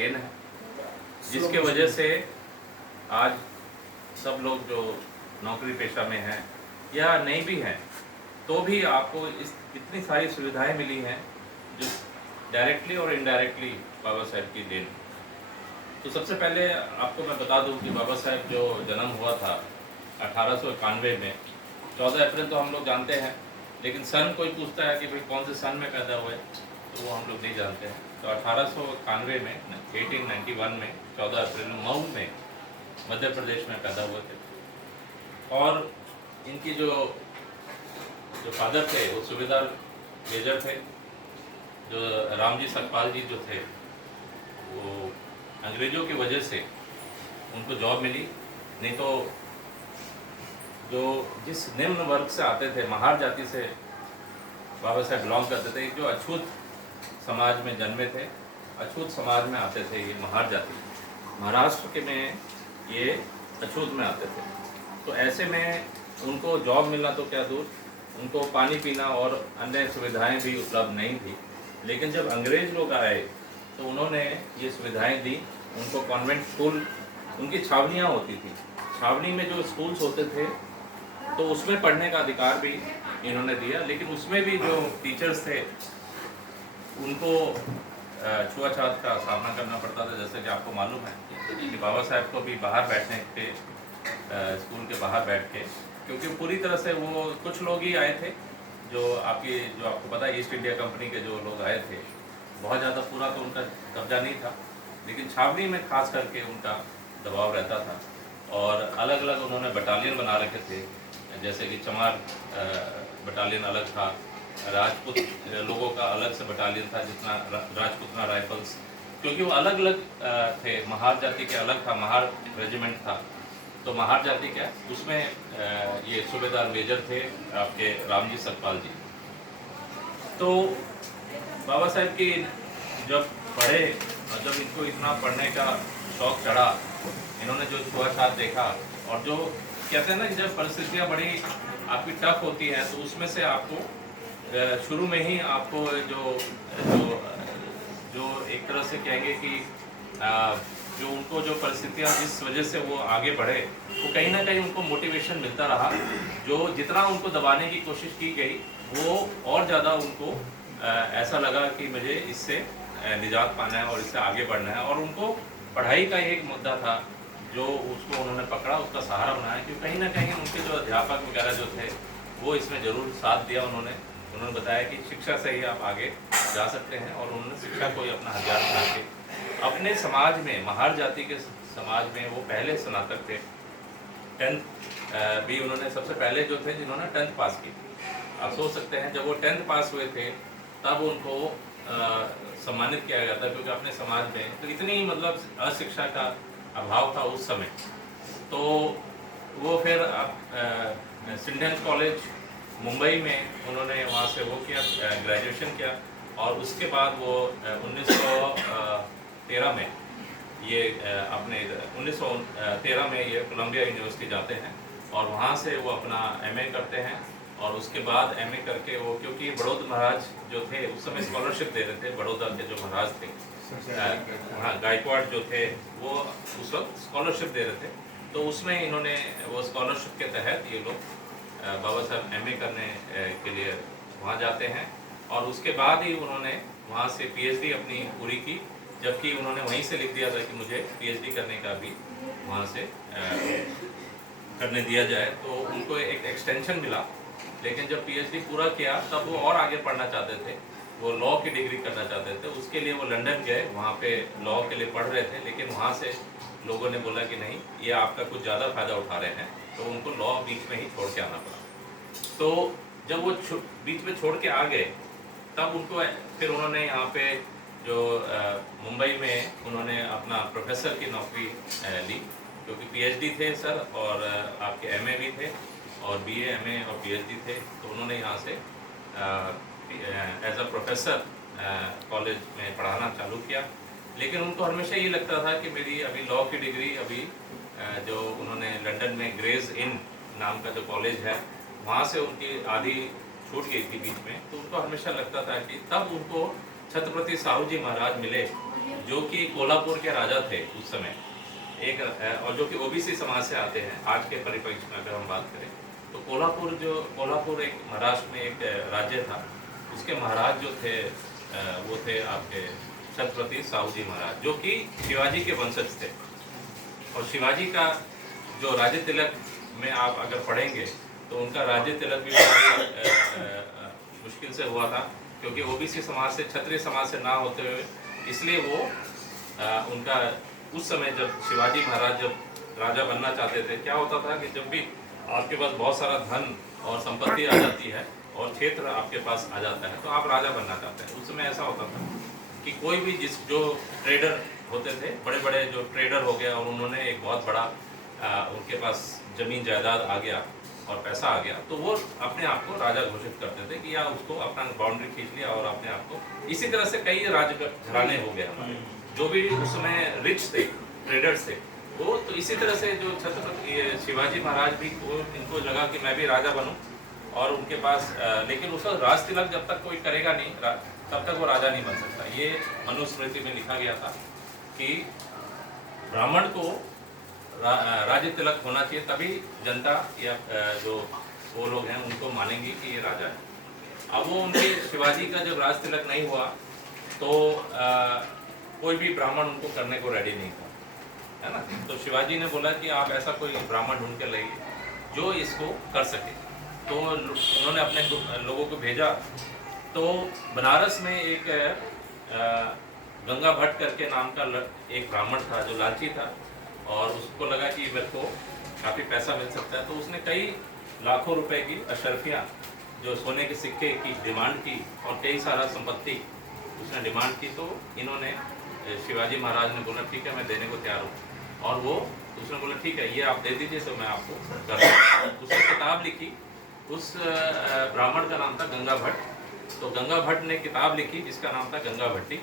Then है, जिसके वजह से आज सब लोग जो नौकरी पेशा में हैं या नहीं भी हैं तो भी आपको इस इतनी सारी सुविधाएं मिली हैं जो डायरेक्टली और इनडायरेक्टली बाबा साहेब की देन। तो सबसे पहले आपको मैं बता दूं कि बाबा साहेब जो जन्म हुआ था 1891 में, 14 अप्रैल तो हम लोग जानते हैं, लेकिन सन कोई पूछता है कि भाई कौन से सन में पैदा हुए तो वो हम लोग नहीं जानते हैं। तो 1891 में 1891 में 14 अप्रैल मऊ में मध्य प्रदेश में पैदा हुए थे। और इनकी जो फादर थे वो सूबेदार मेजर थे। जो रामजी सकपाल जी जो थे वो अंग्रेज़ों की वजह से उनको जॉब मिली, नहीं तो जो जिस निम्न वर्ग से आते थे, महार जाति से बाबा साहेब बिलोंग करते थे, जो अछूत समाज में जन्मे थे, अछूत समाज में आते थे, ये महार जाति महाराष्ट्र के में ये अछूत में आते थे। तो ऐसे में उनको जॉब मिलना तो क्या दूर, उनको पानी पीना और अन्य सुविधाएं भी उपलब्ध नहीं थी। लेकिन जब अंग्रेज़ लोग आए तो उन्होंने ये सुविधाएं दी। उनको कॉन्वेंट स्कूल, उनकी छावनियाँ होती थी, छावनी में जो स्कूल्स होते थे तो उसमें पढ़ने का अधिकार भी इन्होंने दिया। लेकिन उसमें भी जो टीचर्स थे उनको छुआछूत का सामना करना पड़ता था। जैसे कि आपको मालूम है कि बाबा साहेब को भी बाहर बैठने के स्कूल के बाहर बैठ के, क्योंकि पूरी तरह से वो कुछ लोग ही आए थे जो आपको पता है ईस्ट इंडिया कंपनी के जो लोग आए थे, बहुत ज़्यादा पूरा तो उनका कब्जा नहीं था, लेकिन छावनी में खास करके उनका दबाव रहता था। और अलग अलग उन्होंने बटालियन बना रखे थे, जैसे कि चमार बटालियन अलग था, राजपूत लोगों का अलग से बटालियन था, जितना राजपूतना राइफल्स, क्योंकि वो अलग अलग थे। महार जाति के अलग था, महार रेजिमेंट था। तो महार जाति क्या उसमें ये सूबेदार मेजर थे आपके रामजी सकपाल जी। तो बाबा साहेब की जब पढ़े और जब इनको इतना पढ़ने का शौक चढ़ा, इन्होंने जो छुआछूत देखा और जो कहते हैं ना कि जब परिस्थितियाँ बड़ी आपकी टफ होती हैं तो उसमें से आपको शुरू में ही आपको जो जो जो एक तरह से कहेंगे कि जो उनको जो परिस्थितियाँ जिस वजह से वो आगे बढ़े, वो कहीं ना कहीं उनको मोटिवेशन मिलता रहा। जो जितना उनको दबाने की कोशिश की गई वो और ज़्यादा उनको ऐसा लगा कि मुझे इससे निजात पाना है और इससे आगे बढ़ना है। और उनको पढ़ाई का एक मुद्दा था जो उसको उन्होंने पकड़ा, उसका सहारा बनाया, क्योंकि कहीं ना कहीं उनके जो अध्यापक वगैरह जो थे वो इसमें ज़रूर साथ दिया। उन्होंने बताया कि शिक्षा से ही आप आगे जा सकते हैं, और उन्होंने शिक्षा को ही अपना हथियार बना के अपने समाज में, महार जाति के समाज में वो पहले स्नातक थे। 10th भी उन्होंने सबसे पहले जो थे जिन्होंने 10th पास की। आप सोच सकते हैं जब वो 10th पास हुए थे तब उनको सम्मानित किया गया था, क्योंकि अपने समाज में तो इतनी मतलब अशिक्षा का अभाव था उस समय। तो वो फिर सिंडेंस कॉलेज मुंबई में उन्होंने वहाँ से वो किया, ग्रेजुएशन किया। और उसके बाद वो 1913 में ये अपने 1913 में ये कोलंबिया यूनिवर्सिटी जाते हैं और वहाँ से वो अपना MA करते हैं। और उसके बाद MA करके वो, क्योंकि बड़ौद महाराज जो थे उस समय स्कॉलरशिप दे रहे थे, बड़ौदा के जो महाराज थे, हाँ गायकवाड़ जो थे वो उस वक्त स्कॉलरशिप दे रहे थे। तो उसमें इन्होंने वो स्कॉलरशिप के तहत ये लोग बाबा साहब MA करने के लिए वहाँ जाते हैं। और उसके बाद ही उन्होंने वहाँ से PhD अपनी पूरी की, जबकि उन्होंने वहीं से लिख दिया था कि मुझे PhD करने का भी वहाँ से करने दिया जाए। तो उनको एक एक्सटेंशन मिला, लेकिन जब PhD पूरा किया तब वो और आगे पढ़ना चाहते थे, वो लॉ की डिग्री करना चाहते थे। उसके लिए वो लंदन गए, वहाँ पे लॉ के लिए पढ़ रहे थे, लेकिन वहाँ से लोगों ने बोला कि नहीं, ये आपका कुछ ज़्यादा फ़ायदा उठा रहे हैं, तो उनको लॉ बीच में ही छोड़ के आना पड़ा। तो जब वो बीच में छोड़ के आ गए तब उनको फिर उन्होंने यहाँ पे जो मुंबई में उन्होंने अपना प्रोफेसर की नौकरी ली, क्योंकि PhD थे सर, और आपके MA भी थे, और BA MA और PhD थे। तो उन्होंने यहाँ से एज अ प्रोफेसर कॉलेज में पढ़ाना चालू किया। लेकिन उनको हमेशा ये लगता था कि मेरी अभी लॉ की डिग्री अभी जो उन्होंने लंदन में ग्रेज इन नाम का जो कॉलेज है वहाँ से उनकी आधी छूट गई थी बीच में। तो उनको हमेशा लगता था कि तब उनको छत्रपति साहू जी महाराज मिले जो कि कोल्हापुर के राजा थे उस समय, एक और जो कि ओबीसी समाज से आते हैं। आज के परिप्रेक्ष्य में अगर हम बात करें तो कोल्हापुर एक महाराष्ट्र में एक राज्य था, उसके महाराज जो थे वो थे आपके छत्रपति साहूजी महाराज, जो कि शिवाजी के वंशज थे। और शिवाजी का जो राज्य तिलक में आप अगर पढ़ेंगे तो उनका राज्य तिलक भी मुश्किल से हुआ था, क्योंकि ओबीसी समाज से, क्षत्रिय समाज से ना होते हुए, इसलिए वो उनका उस समय जब शिवाजी महाराज जब राजा बनना चाहते थे, क्या होता था कि जब भी आपके पास बहुत सारा धन और संपत्ति आ जाती है और क्षेत्र आपके पास आ जाता है तो आप राजा बनना चाहते हैं। उस समय ऐसा होता था कि कोई भी जो ट्रेडर होते थे, बड़े बड़े जो ट्रेडर हो गया और उन्होंने एक बहुत बड़ा उनके पास जमीन जायदाद आ गया और पैसा आ गया, तो वो अपने आप को राजा घोषित करते थे कि या उसको अपना बाउंड्री खींच लिया और अपने आप को, इसी तरह से कई राजघराने हो गए हमारे, जो भी उस समय रिच थे, ट्रेडर्स थे वो। तो इसी तरह से जो छत्रपति शिवाजी महाराज भी, इनको लगा कि मैं भी राजा बनूं, और उनके पास लेकिन उस वक्त राज तिलक जब तक कोई करेगा नहीं तब तक वो राजा नहीं बन सकता। ये मनुस्मृति में लिखा गया था कि ब्राह्मण को राज्य तिलक होना चाहिए, तभी जनता या जो वो लोग हैं उनको मानेंगे कि ये राजा है। अब वो उनके शिवाजी का जब राज तिलक नहीं हुआ तो कोई भी ब्राह्मण उनको करने को रेडी नहीं था, है ना। तो शिवाजी ने बोला कि आप ऐसा कोई ब्राह्मण ढूंढ के लाइए जो इसको कर सके। तो उन्होंने अपने लोगों को भेजा। तो बनारस में एक गंगा भट्ट करके नाम का एक ब्राह्मण था जो लालची था, और उसको लगा कि मेरे को काफ़ी पैसा मिल सकता है, तो उसने कई लाखों रुपए की अशर्फियाँ, जो सोने के सिक्के की डिमांड की, और कई सारा संपत्ति उसने डिमांड की। तो इन्होंने शिवाजी महाराज ने बोला ठीक है मैं देने को तैयार हूँ, और वो उसने बोला ठीक है ये आप दे दीजिए तो मैं आपको कर दूँ। उसने किताब लिखी, उस ब्राह्मण का नाम था गंगा भट्ट। तो गंगा भट्ट ने किताब लिखी जिसका नाम था गंगा भट्टी,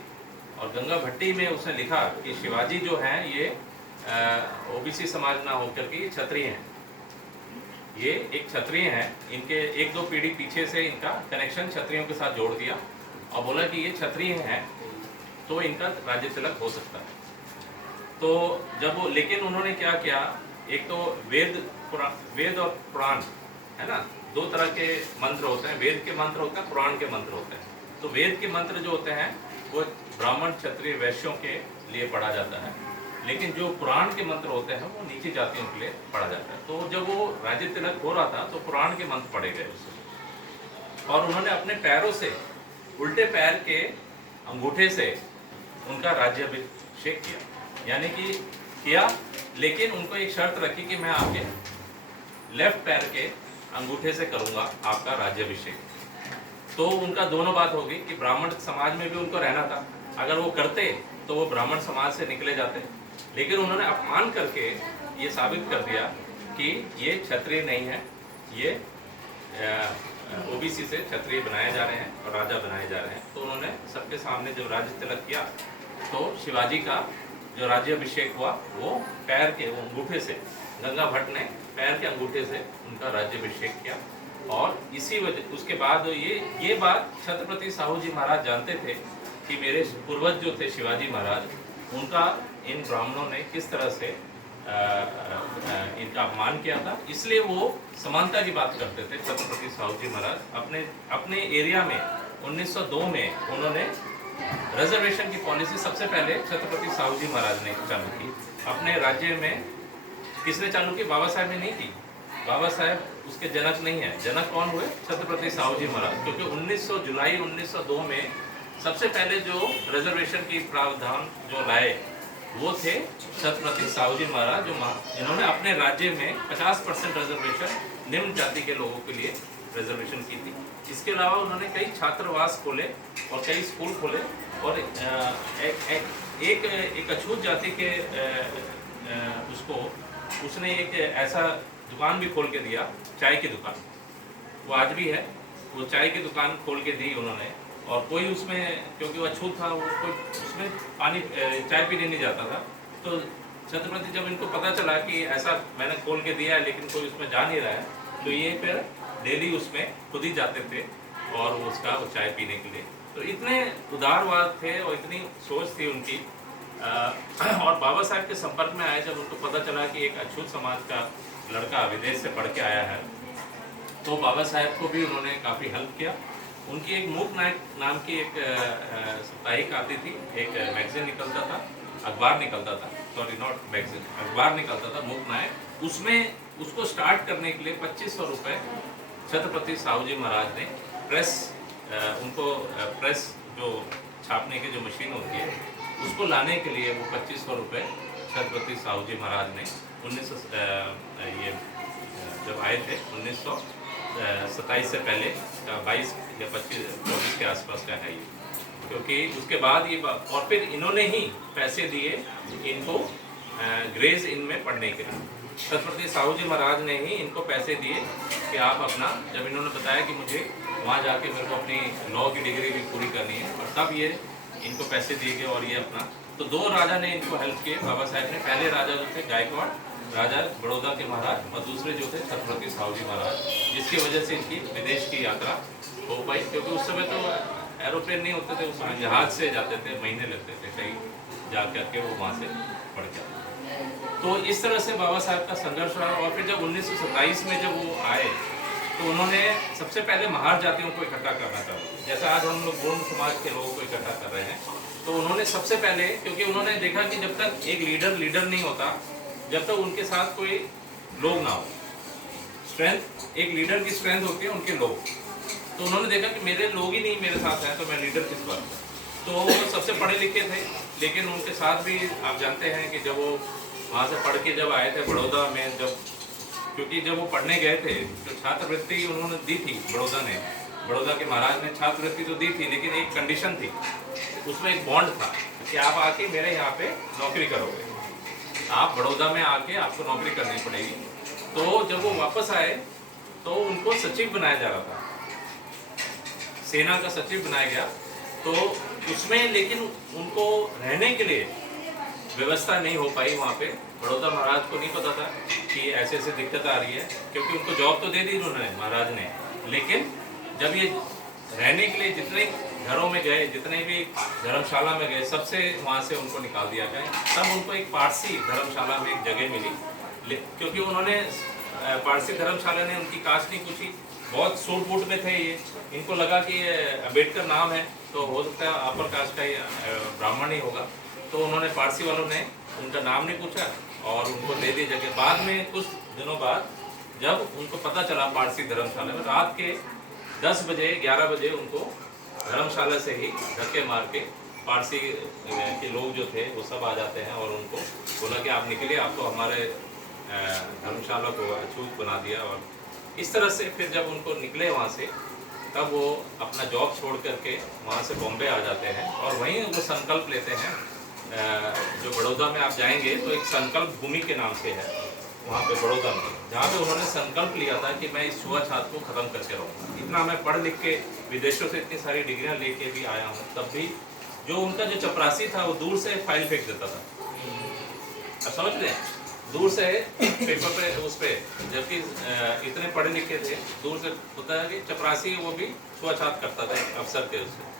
और गंगा भट्टी में उसने लिखा कि शिवाजी जो हैं ये ओबीसी समाज ना होकर के ये क्षत्रिय हैं, ये एक क्षत्रिय हैं। इनके एक दो पीढ़ी पीछे से इनका कनेक्शन क्षत्रियों के साथ जोड़ दिया और बोला कि ये क्षत्रिय हैं तो इनका राज्य तिलक हो सकता है। तो जब वो, लेकिन उन्होंने क्या किया, एक तो वेद और पुराण है ना, दो तरह के मंत्र होते हैं, वेद के मंत्र होते हैं, पुराण के मंत्र होते हैं। तो वेद के मंत्र जो होते हैं वो ब्राह्मण क्षत्रिय वैश्यों के लिए पढ़ा जाता है, लेकिन जो पुराण के मंत्र होते हैं वो नीची जातियों के लिए पढ़ा जाता है। तो जब वो राज्य तिलक हो रहा था तो पुराण के मंत्र पढ़े गए उससे, और उन्होंने अपने पैरों से, उल्टे पैर के अंगूठे से उनका राज्याभिषेक किया, यानी कि किया, लेकिन उनको एक शर्त रखी कि मैं आपके लेफ्ट पैर के अंगूठे से करूंगा आपका राज्याभिषेक। तो उनका दोनों बात होगी कि ब्राह्मण समाज में भी उनको रहना था, अगर वो करते तो वो ब्राह्मण समाज से निकले जाते, लेकिन उन्होंने अपमान करके ये साबित कर दिया कि ये क्षत्रिय नहीं है, ये ओबीसी से क्षत्रिय बनाए जा रहे हैं और राजा बनाए जा रहे हैं। तो उन्होंने सबके सामने जब राज्य तिलक किया तो शिवाजी का जो राज्याभिषेक हुआ वो पैर के अंगूठे से, गंगा भट्ट ने पैर के अंगूठे से उनका राज्याभिषेक किया। और इसी वजह उसके बाद ये बात छत्रपति साहू जी महाराज जानते थे कि मेरे पूर्वज जो थे शिवाजी महाराज, उनका इन ब्राह्मणों ने किस तरह से इनका अपमान किया था, इसलिए वो समानता की बात करते थे। छत्रपति साहू जी महाराज अपने एरिया में 1902 में उन्होंने रिजर्वेशन की पॉलिसी सबसे पहले छत्रपति साहू जी महाराज ने चालू की अपने राज्य में। किसने चालू की? बाबा साहेब ने नहीं की। बाबा साहेब उसके जनक नहीं है। जनक कौन हुए? छत्रपति साहू जी महाराज, क्योंकि 1900 जुलाई 1902 में सबसे पहले जो रिजर्वेशन की प्रावधान जो लाए वो थे छत्रपति साहू जी महाराज, जो जिन्होंने अपने राज्य में 50% रिजर्वेशन निम्न जाति के लोगों के लिए रिजर्वेशन की थी। इसके अलावा उन्होंने कई छात्रावास खोले और कई स्कूल खोले, और एक अछूत जाति के उसने एक ऐसा दुकान भी खोल के दिया, चाय की दुकान, वो आज भी है। वो चाय की दुकान खोल के दी उन्होंने, और कोई उसमें, क्योंकि वो अछूत था, वो कोई उसमें चाय पीने नहीं जाता था। तो छत्रपति जब इनको पता चला कि ऐसा मैंने खोल के दिया है लेकिन कोई उसमें जा नहीं रहा है, तो ये फिर डेली उसमें खुद ही जाते थे और वो चाय पीने के लिए। तो इतने उदारवाद थे और इतनी सोच थी उनकी और बाबा साहब के संपर्क में आए जब उनको पता चला कि एक अछूत समाज का लड़का विदेश से पढ़ के आया है, तो बाबा साहब को भी उन्होंने काफ़ी हेल्प किया। उनकी एक मूक नायक नाम की एक साप्ताहिक आती थी, एक मैगजीन निकलता था, अखबार निकलता था, सॉरी नॉट मैगजीन, अखबार निकलता था मूक नायक। उसमें उसको स्टार्ट करने के लिए 2500 रुपये छत्रपति साहू जी महाराज ने प्रेस उनको प्रेस जो छापने की जो मशीन होती है उसको लाने के लिए वो 2500 रुपये छत्रपति साहू जी महाराज ने 1900 ये जब आए थे 1927 से पहले 22 या 24 के आसपास का है ये, क्योंकि उसके बाद ये और फिर इन्होंने ही पैसे दिए इनको ग्रेज इन में पढ़ने के लिए। छत्रपति साहू जी महाराज ने ही इनको पैसे दिए कि आप अपना, जब इन्होंने बताया कि मुझे वहाँ जाके मेरे को अपनी लॉ की डिग्री भी पूरी करनी है, और तब ये इनको पैसे दिए गए और ये अपना, तो दो राजा ने इनको हेल्प किए बाबा साहब ने। पहले राजा जो थे गायकवाड़ राजा बड़ौदा के महाराज, और दूसरे जो थे छत्रपति साहू जी महाराज, जिसकी वजह से इनकी विदेश की यात्रा हो पाई। क्योंकि उस समय तो एरोप्लेन नहीं होते थे, उस समय जहाज से जाते थे, महीने लगते थे कहीं जा करके वो वहाँ से पढ़ के। तो इस तरह से बाबा साहब का संघर्ष रहा। और फिर जब 1927 में जब वो आए तो उन्होंने सबसे पहले महार जातियों को इकट्ठा करना चाहा। जैसा आज हम लोग गोंड समाज के लोगों को इकट्ठा कर रहे हैं, तो उन्होंने सबसे पहले, क्योंकि उन्होंने देखा कि जब तक एक लीडर नहीं होता, जब तक उनके साथ कोई लोग ना हो, स्ट्रेंथ, एक लीडर की स्ट्रेंथ होती है उनके लोग। तो उन्होंने देखा कि मेरे लोग ही नहीं मेरे साथ हैं, तो मैं लीडर किस बात। तो वो सबसे पढ़े लिखे थे, लेकिन उनके साथ भी आप जानते हैं कि जब वो वहाँ से पढ़ के जब आए थे बड़ौदा में, जब क्योंकि जब वो पढ़ने गए थे तो छात्रवृत्ति उन्होंने दी थी, बड़ौदा के महाराज ने छात्रवृत्ति तो दी थी, लेकिन एक कंडीशन थी, उसमें एक बॉन्ड था कि आप आके मेरे यहाँ पे नौकरी करोगे, आप बड़ौदा में आके आपको नौकरी करनी पड़ेगी। तो जब वो वापस आए तो उनको सचिव बनाया जा रहा था, सेना का सचिव बनाया गया। तो उसमें लेकिन उनको रहने के लिए व्यवस्था नहीं हो पाई वहाँ पे। बड़ौदा महाराज को नहीं पता था कि ऐसे ऐसे दिक्कत आ रही है, क्योंकि उनको जॉब तो दे दी उन्होंने महाराज ने, लेकिन जब ये रहने के लिए जितने घरों में गए, जितने भी धर्मशाला में गए, सबसे वहाँ से उनको निकाल दिया गया। तब उनको एक पारसी धर्मशाला में एक जगह मिली, क्योंकि उन्होंने पारसी धर्मशाला ने उनकी कास्ट नहीं पूछी, बहुत सूट बूट में थे ये, इनको लगा कि अम्बेडकर नाम है तो हो सकता है अपर कास्ट का ब्राह्मण ही होगा। तो उन्होंने पारसी वालों ने उनका नाम नहीं पूछा और उनको दे दी जगह। बाद में कुछ दिनों बाद जब उनको पता चला पारसी धर्मशाला में, रात के 10 बजे 11 बजे उनको धर्मशाला से ही धक्के मार के पारसी के लोग जो थे वो सब आ जाते हैं और उनको बोला कि आप निकलिए, आपको हमारे धर्मशाला को अछूत बना दिया। और इस तरह से फिर जब उनको निकले वहाँ से, तब वो अपना जॉब छोड़ करके वहाँ से बॉम्बे आ जाते हैं और वहीं वो संकल्प लेते हैं। जो बड़ौदा में आप जाएंगे तो एक संकल्प भूमि के नाम से है वहाँ पे बड़ौदा में, जहाँ पे उन्होंने संकल्प लिया था कि मैं इस छुआछूत को ख़त्म करके रहूँगा। इतना मैं पढ़ लिख के विदेशों से इतनी सारी डिग्रियाँ लेके भी आया हूँ, तब भी जो उनका जो चपरासी था वो दूर से फाइल फेंक देता था। अब समझ रहे हैं, दूर से पेपर पे उस पर, जबकि इतने पढ़े लिखे थे, दूर से होता है कि चपरासी वो भी छुआछूत करता था अफसर के, उससे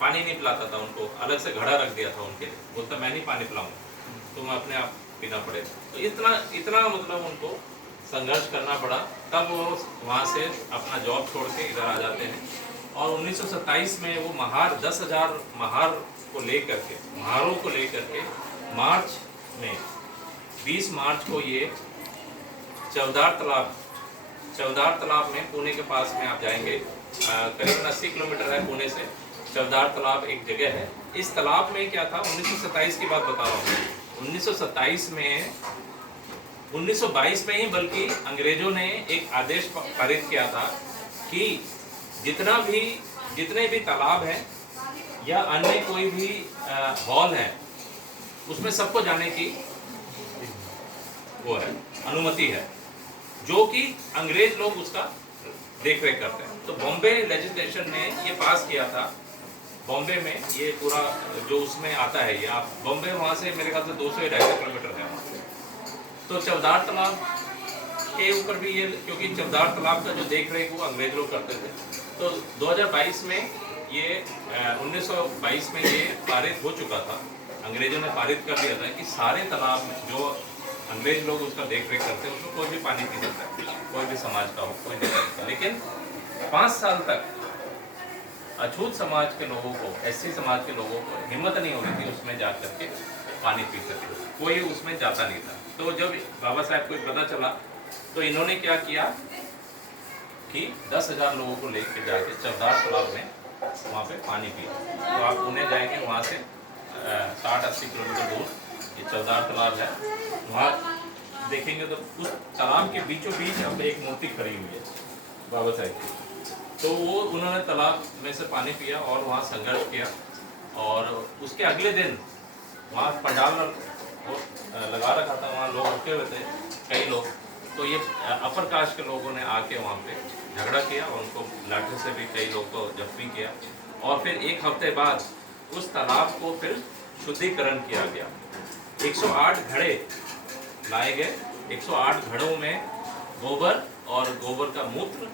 पानी नहीं पिलाता था उनको, अलग से घड़ा रख दिया था उनके लिए, बोलता मैं नहीं पानी पिलाऊंगा, तुम अपने आप पीना पड़ेगा। तो इतना मतलब उनको संघर्ष करना पड़ा, तब वो वहाँ से अपना जॉब छोड़ के इधर आ जाते हैं। और 1927 में वो महार 10,000 महार को लेकर के, महारों को लेकर के मार्च में 20 मार्च को ये चवदार तालाब में, पुणे के पास में आप जाएंगे, करीबन 80 किलोमीटर है पुणे से। चवदार तालाब एक जगह है। इस तालाब में क्या था, 1927 की बात बता रहा हूँ, 1927 में 1922 में ही बल्कि अंग्रेजों ने एक आदेश पारित किया था कि जितने भी तालाब हैं या अन्य कोई भी हॉल है, उसमें सबको जाने की वो है, अनुमति है, जो कि अंग्रेज लोग उसका देख रेख करते हैं। तो बॉम्बे लेजिस्लेशन ने ये पास किया था, बॉम्बे में ये पूरा जो उसमें आता है, ये आप बॉम्बे वहाँ से मेरे ख्याल से 200-250 किलोमीटर है वहाँ से। तो चवदार तालाब के ऊपर भी ये, क्योंकि चवदार तालाब का जो देख रेख वो अंग्रेज लोग करते थे, तो 2022 में ये 1922 में ये पारित हो चुका था अंग्रेजों ने पारित कर दिया था कि सारे तालाब में जो अंग्रेज लोग उसका देख रेख करते हैं उसमें कोई भी पानी पी सकता है, कोई भी समाज का हो, कोई नहीं कर सकता। लेकिन 5 साल तक अछूत समाज के लोगों को, एससी समाज के लोगों को हिम्मत नहीं हो रही थी उसमें जा करके पानी पी सके, कोई उसमें जाता नहीं था। तो जब बाबा साहब को पता चला तो इन्होंने क्या किया कि 10,000 लोगों को लेकर जाके चवदार तालाब में वहाँ पे पानी पिया। तो आप पुणे जाएंगे, वहाँ से 60-80 किलोमीटर दूर ये चवदार तालाब है, वहाँ देखेंगे तो उस तालाब के बीचों बीच अब एक मूर्ति खड़ी हुई है बाबा साहब की। तो वो उन्होंने तालाब में से पानी पिया और वहाँ संघर्ष किया। और उसके अगले दिन वहाँ पंडाल लगा रखा था, वहाँ लोग रुके हुए थे कई लोग। तो ये अपर कास्ट के लोगों ने आके वहाँ पे झगड़ा किया और उनको लाठी से भी कई लोग को जख्मी किया। और फिर एक हफ्ते बाद उस तालाब को फिर शुद्धिकरण किया गया। 108 घड़े लाए गए, 108 घड़ों में गोबर और गोबर का मूत्र,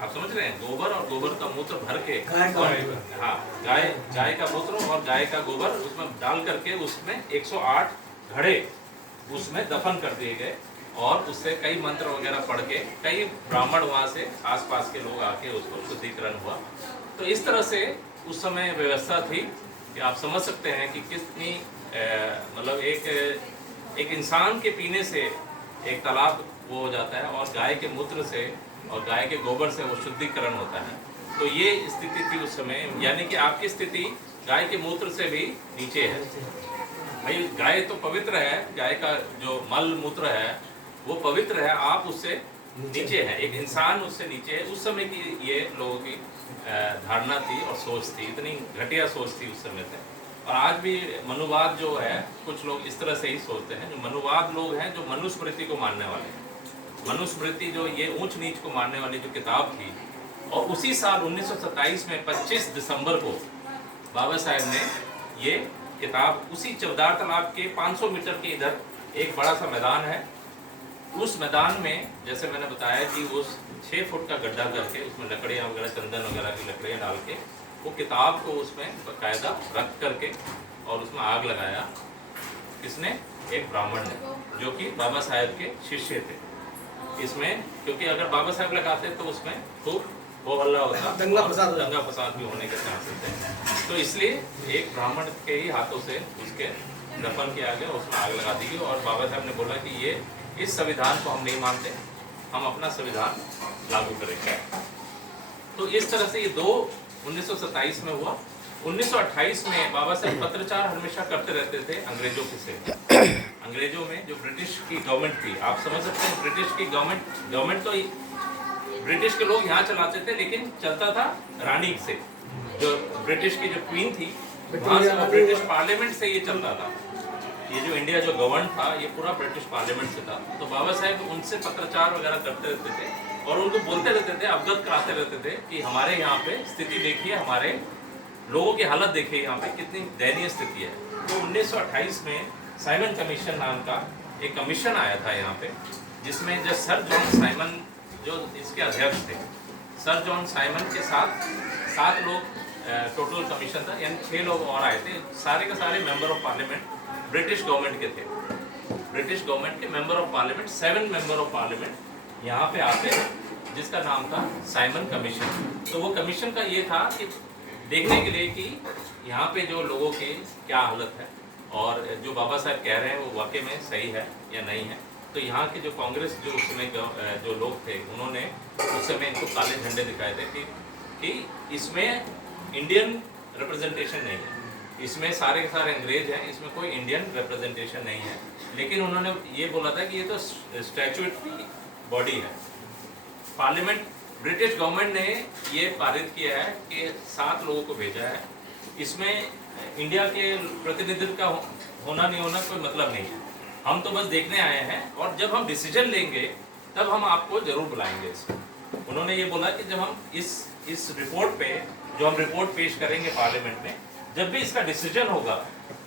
आप समझ रहे हैं, गोबर और गोबर का मूत्र भर के, हाँ गाय का मूत्र और गाय का गोबर उसमें डाल करके उसमें 108 घड़े उसमें दफन कर दिए गए। और उससे कई मंत्र वगैरह पढ़ के कई ब्राह्मण वहाँ से आसपास के लोग आके उसको शुद्धिकरण हुआ। तो इस तरह से उस समय व्यवस्था थी कि आप समझ सकते हैं कि कितनी मतलब एक इंसान के पीने से एक तालाब वो हो जाता है और गाय के मूत्र से और गाय के गोबर से वो शुद्धिकरण होता है। तो ये स्थिति थी उस समय, यानी कि आपकी स्थिति गाय के मूत्र से भी नीचे है। भाई गाय तो पवित्र है, गाय का जो मल मूत्र है वो पवित्र है, आप उससे नीचे हैं, एक इंसान उससे नीचे है। उस समय की ये लोगों की धारणा थी और सोच थी, इतनी घटिया सोच थी उस समय से। और आज भी मनुवाद जो है, कुछ लोग इस तरह से ही सोचते हैं। जो मनुवाद लोग हैं जो मनुस्मृति को मानने वाले हैं, मनुस्मृति जो ये ऊंच नीच को मानने वाली जो किताब थी, और उसी साल 1927 में 25 दिसंबर को बाबा साहब ने ये किताब उसी चवदार तालाब के 500 मीटर के इधर एक बड़ा सा मैदान है, उस मैदान में जैसे मैंने बताया कि उस 6 फुट का गड्ढा करके उसमें लकड़ियाँ वगैरह, चंदन वगैरह की लकड़ियाँ डाल के वो किताब को उसमें बाकायदा रख करके और उसमें आग लगाया। किसने? एक ब्राह्मण ने, जो कि बाबा साहब के शिष्य थे। इसमें क्योंकि अगर बाबा साहब लगाते तो उसमें खूब वो हल्ला होता, दंगा फसाद भी होने के चांसेस थे। तो इसलिए एक ब्राह्मण के ही हाथों से उसके दफन किया गया, उसमें आग लगा दी गई। और बाबा साहब ने बोला कि ये इस संविधान को हम नहीं मानते, हम अपना संविधान लागू करेंगे। तो इस तरह से ये 1927 में हुआ। 1928 में बाबा साहब पत्रचार हमेशा करते रहते थे अंग्रेजों के से। अंग्रेजों में जो ब्रिटिश की गवर्नमेंट थी, आप समझ सकते हैं ब्रिटिश की गवर्नमेंट तो ब्रिटिश के लोग यहाँ चलाते थे, लेकिन चलता था रानी से, जो ब्रिटिश की जो क्वीन थी वहाँ से, वो ब्रिटिश पार्लियामेंट से ये चलता था। ये जो इंडिया जो गवर्न था ये पूरा ब्रिटिश पार्लियामेंट से था। तो बाबा साहब उनसे पत्रचार वगैरह करते रहते थे और उनको बोलते रहते थे, अवगत कराते रहते थे कि हमारे यहाँ पे स्थिति देखिए, हमारे लोगों की हालत देखिए, यहाँ पे कितनी दयनीय स्थिति है। तो 1928 में साइमन कमीशन नाम का एक कमीशन आया था यहाँ पे, जिसमें जो सर जॉन साइमन जो इसके अध्यक्ष थे, सर जॉन साइमन के साथ 7 लोग टोटल कमीशन था, यानी 6 लोग और आए थे। सारे के सारे member of parliament British government के थे। ब्रिटिश गवर्नमेंट के member of parliament, 7 member of parliament यहाँ पे आते हैं, जिसका नाम था साइमन कमीशन। तो वो कमीशन का ये था कि देखने के लिए कि यहाँ पे जो लोगों की क्या हालत है और जो बाबा साहब कह रहे हैं वो वाकई में सही है या नहीं है। तो यहाँ के जो कांग्रेस जो उस समय जो लोग थे, उन्होंने उस समय इनको काले झंडे दिखाए थे कि इसमें इंडियन रिप्रेजेंटेशन नहीं है, इसमें सारे के सारे अंग्रेज हैं, इसमें कोई इंडियन रिप्रेजेंटेशन नहीं है। लेकिन उन्होंने ये बोला था कि ये तो स्टैट्यूटरी बॉडी है। पार्लियामेंट, ब्रिटिश गवर्नमेंट ने ये पारित किया है कि 7 लोगों को भेजा है, इसमें इंडिया के प्रतिनिधित्व का होना नहीं होना कोई मतलब नहीं है, हम तो बस देखने आए हैं और जब हम डिसीजन लेंगे तब हम आपको जरूर बुलाएंगे। इसमें उन्होंने ये बोला कि जब हम इस रिपोर्ट पे जो हम रिपोर्ट पेश करेंगे पार्लियामेंट में, जब भी इसका डिसीजन होगा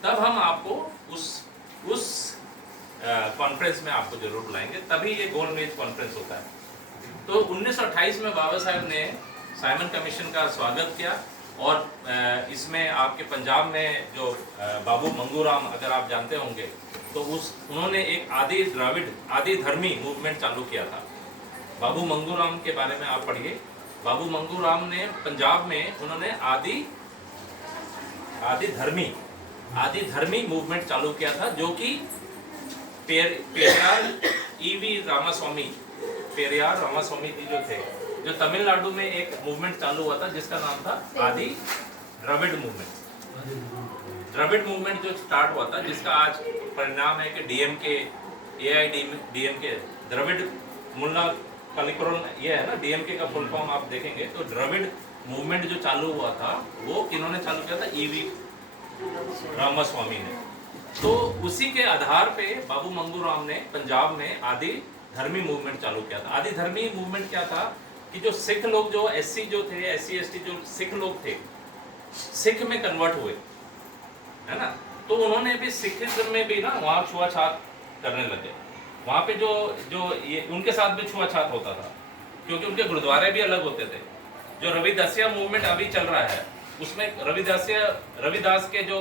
तब हम आपको उस कॉन्फ्रेंस में आपको जरूर बुलाएंगे, तभी ये गोलमेज कॉन्फ्रेंस होता है। तो 1928 में बाबा साहब ने साइमन कमीशन का स्वागत किया और इसमें आपके पंजाब में जो बाबू मंगूराम, अगर आप जानते होंगे, तो उन्होंने एक आदि द्राविड़ आदि धर्मी मूवमेंट चालू किया था। बाबू मंगूराम के बारे में आप पढ़िए। बाबू मंगूराम ने पंजाब में उन्होंने आदि धर्मी मूवमेंट चालू किया था, जो कि पेरियार रामास्वामी जी जो थे, जो तमिलनाडु में एक मूवमेंट चालू हुआ था जिसका नाम था आदि द्रविड़ मूवमेंट जो स्टार्ट हुआ था, जिसका आज परिणाम है कि AIDMK द्रविड़ मुल्ला कलिकुरन, ये है ना DMK का फुल फॉर्म आप देखेंगे तो द्रविड़ मूवमेंट जो चालू हुआ था वो किन्होंने चालू किया था? EV रामास्वामी ने। तो उसी के आधार पे बाबू मंगूराम ने पंजाब में आदि धर्मी मूवमेंट चालू किया था। आदि धर्मी मूवमेंट क्या था कि जो सिख लोग, जो SC जो थे, SC ST जो सिख लोग थे, सिख में कन्वर्ट हुए, है ना, तो उन्होंने भी सिखिज्म में भी ना वहाँ छुआछात करने लगे। वहाँ पे जो ये उनके साथ भी छुआछात होता था, क्योंकि उनके गुरुद्वारे भी अलग होते थे। जो रविदासिया मूवमेंट अभी चल रहा है, उसमें रविदास के जो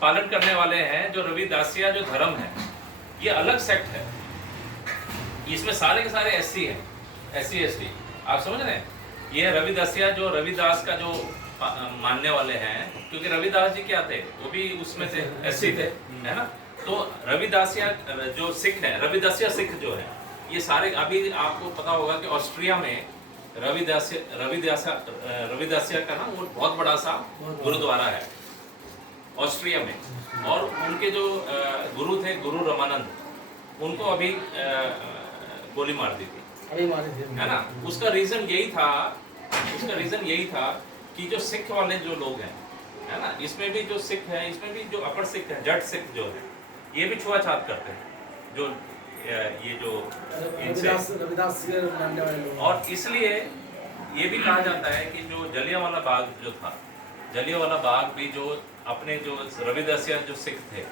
पालन करने वाले हैं, जो रविदासिया जो धर्म है, ये अलग सेक्ट है। इसमें सारे के सारे SC हैं, SC ST, आप समझ रहे हैं। ये रविदासिया जो रविदास का जो मानने वाले हैं, क्योंकि रविदास जी क्या थे, वो भी उसमें थे, SC थे, है ना। तो रविदासिया जो सिख है, रविदासिया सिख जो है, ये सारे, अभी आपको पता होगा कि ऑस्ट्रिया में रविदासिया का ना वो बहुत बड़ा सा गुरुद्वारा है ऑस्ट्रिया में। और उनके जो गुरु थे, गुरु रमानंद, उनको अभी गोली मार दी थी, है ना। उसका रीजन यही था कि जो सिख वाले जो लोग हैं, है ना, इसमें भी जो सिख है, इसमें भी जो अपर सिख है, जट सिख जो है, ये भी छुआछात करते हैं, जो ये जो रविदास मानने वाले लोग। और इसलिए ये भी कहा जाता है कि जो जलियांवाला बाग जो था, जलियांवाला बाग भी जो अपने जो रविदासिया जो सिख थे,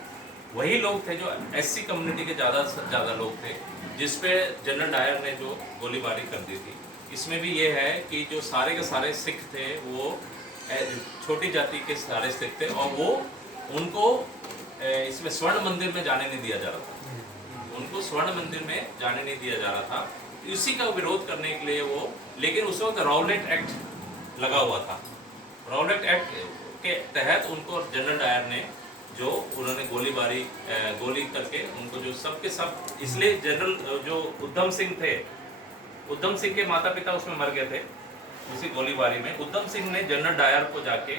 वही लोग थे जो SC कम्युनिटी के ज़्यादा लोग थे, जिस पे जनरल डायर ने जो गोलीबारी कर दी थी। इसमें भी ये है कि जो सारे के सारे सिख थे, वो छोटी जाति के सारे सिख थे, और वो उनको इसमें स्वर्ण मंदिर में जाने नहीं दिया जा रहा था, उनको स्वर्ण मंदिर में जाने नहीं दिया जा रहा था। इसी का विरोध करने के लिए वो, लेकिन उस वक्त राउलेट एक्ट लगा हुआ था। राउलेट एक्ट के तहत उनको जनरल डायर ने जो उन्होंने गोली करके उनको जो सब के सब, इसलिए जनरल जो उधम सिंह थे, उधम सिंह के माता पिता उसमें मर गए थे उसी गोलीबारी में। उधम सिंह ने जनरल डायर को जाके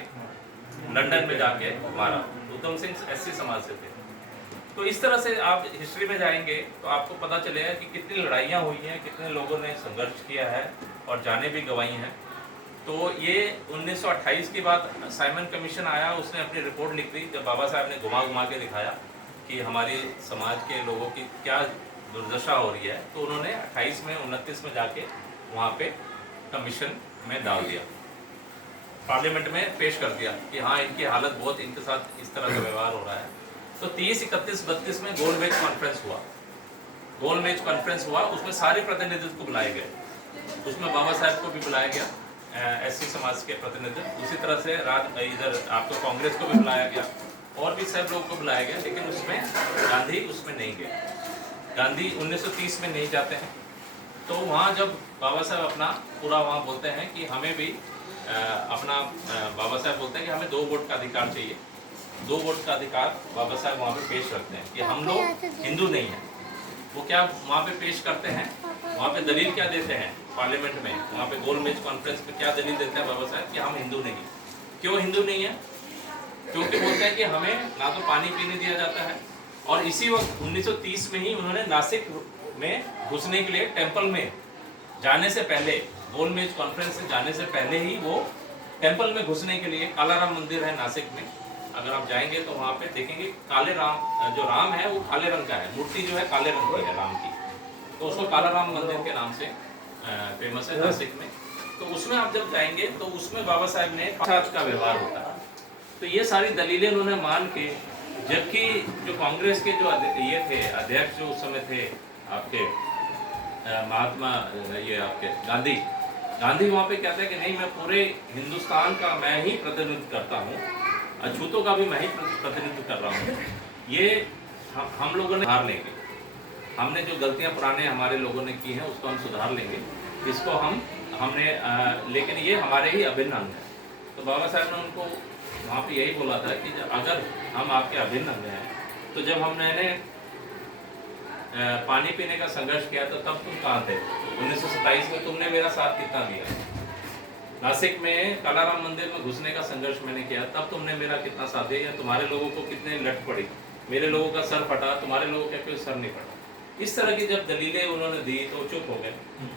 लंदन में जाके मारा। उधम सिंह SC समाज से थे। तो इस तरह से आप हिस्ट्री में जाएंगे तो आपको पता चलेगा कि कितनी लड़ाइयाँ हुई हैं, कितने लोगों ने संघर्ष किया है और जानें भी गंवाई हैं। तो ये 1928 के बाद साइमन कमीशन आया, उसने अपनी रिपोर्ट लिख दी, जब बाबा साहब ने घुमा के दिखाया कि हमारी समाज के लोगों की क्या दुर्दशा हो रही है, तो उन्होंने 28 में 29 में जाके वहाँ पे कमीशन में डाल दिया, पार्लियामेंट में पेश कर दिया कि हाँ, इनकी हालत बहुत, इनके साथ इस तरह का व्यवहार हो रहा है। तो 30, 31, 32 में गोलमेज कॉन्फ्रेंस हुआ। उसमें सारे प्रतिनिधित्व को बुलाए गए, उसमें बाबा साहब को भी बुलाया गया, SC समाज के प्रतिनिधित्व। उसी तरह से इधर आपको कांग्रेस को भी बुलाया गया और भी सब लोग को बुलाया गया, लेकिन उसमें गांधी उसमें नहीं गए। गांधी 1930 में नहीं जाते हैं। तो वहाँ जब बाबा साहब अपना पूरा वहाँ बोलते हैं कि हमें भी बाबा साहब बोलते हैं कि हमें 2 वोट का अधिकार चाहिए। 2 वोट का अधिकार बाबा साहब वहाँ पे पेश करते हैं कि हम लोग हिंदू नहीं हैं। वो क्या वहाँ पे पेश करते हैं, वहाँ पे दलील क्या देते हैं पार्लियामेंट में, वहाँ पे गोलमेज कॉन्फ्रेंस पे क्या दलील देते हैं बाबा साहब कि हम हिंदू नहीं हैं। क्यों हिंदू नहीं है? क्योंकि बोलते हैं कि हमें ना तो पानी पीने दिया जाता है, और इसी वक्त 1930 में ही उन्होंने नासिक में घुसने के लिए, टेम्पल में जाने से पहले, गोलमेज कॉन्फ्रेंस से जाने से पहले ही वो टेम्पल में घुसने के लिए, कालाराम मंदिर है नासिक में, अगर आप जाएंगे तो वहाँ पे देखेंगे काले राम, जो राम है वो काले रंग का है, मूर्ति जो है काले रंग की है राम की, तो उसको कालाराम मंदिर के नाम से फेमस है नासिक में। तो उसमें आप जब जाएंगे तो उसमें बाबा साहब ने साथ का व्यवहार होता है। तो ये सारी दलीलें उन्होंने मान के, जबकि जो कांग्रेस के जो ये थे अध्यक्ष जो उस समय थे आपके महात्मा ये आपके गांधी, गांधी वहाँ पे कहते हैं कि नहीं, मैं पूरे हिंदुस्तान का मैं ही प्रतिनिधित्व करता हूँ, अछूतों का भी मैं ही प्रतिनिधित्व कर रहा हूँ। ये हम लोगों ने सुधार लेंगे, हमने जो गलतियाँ पुराने हमारे लोगों ने की हैं उसको हम सुधार लेंगे, इसको हमने लेकिन ये हमारे ही अभिन्न अंग है। तो बाबा साहब ने उनको वहाँ पे यही बोला था कि अगर हम आपके अभिन्न अंग हैं, तो जब हमने पानी पीने का संघर्ष किया तो तब तुम कहाँ थे? 1927 में तुमने मेरा साथ कितना दिया? नासिक में कालाराम मंदिर में घुसने का संघर्ष मैंने किया, तब तुमने मेरा कितना साथ दिया? या तुम्हारे लोगों को कितने लट पड़ी? मेरे लोगों का सर फटा, तुम्हारे लोगों का कोई सर नहीं फटा। इस तरह की जब दलीलें उन्होंने दी तो चुप हो गए,